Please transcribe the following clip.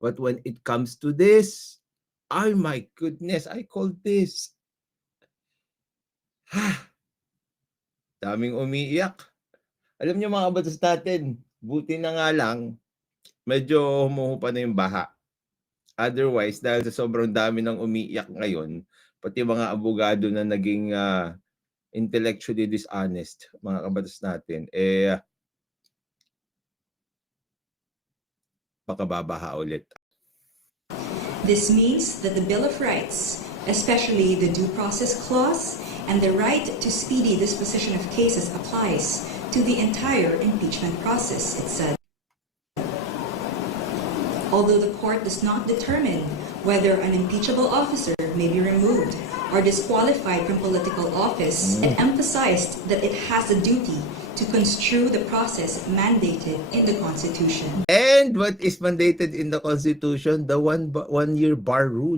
But when it comes to this, oh my goodness, I call this. Ha! Daming umiiyak. Alam niyo mga kabatas natin, buti na nga lang, medyo humuhupa na yung baha. Otherwise, dahil sa sobrang dami ng umiiyak ngayon, pati mga abogado na naging ah, intellectually dishonest, mga kabatas natin, eh, baka babaha ulit. This means that the Bill of Rights, especially the Due Process Clause and the right to speedy disposition of cases, applies to the entire impeachment process, it said. Although the court does not determine whether an impeachable officer may be removed or disqualified from political office, mm. it emphasized that it has a duty to construe the process mandated in the Constitution. And what is mandated in the Constitution? The one, one year bar rule.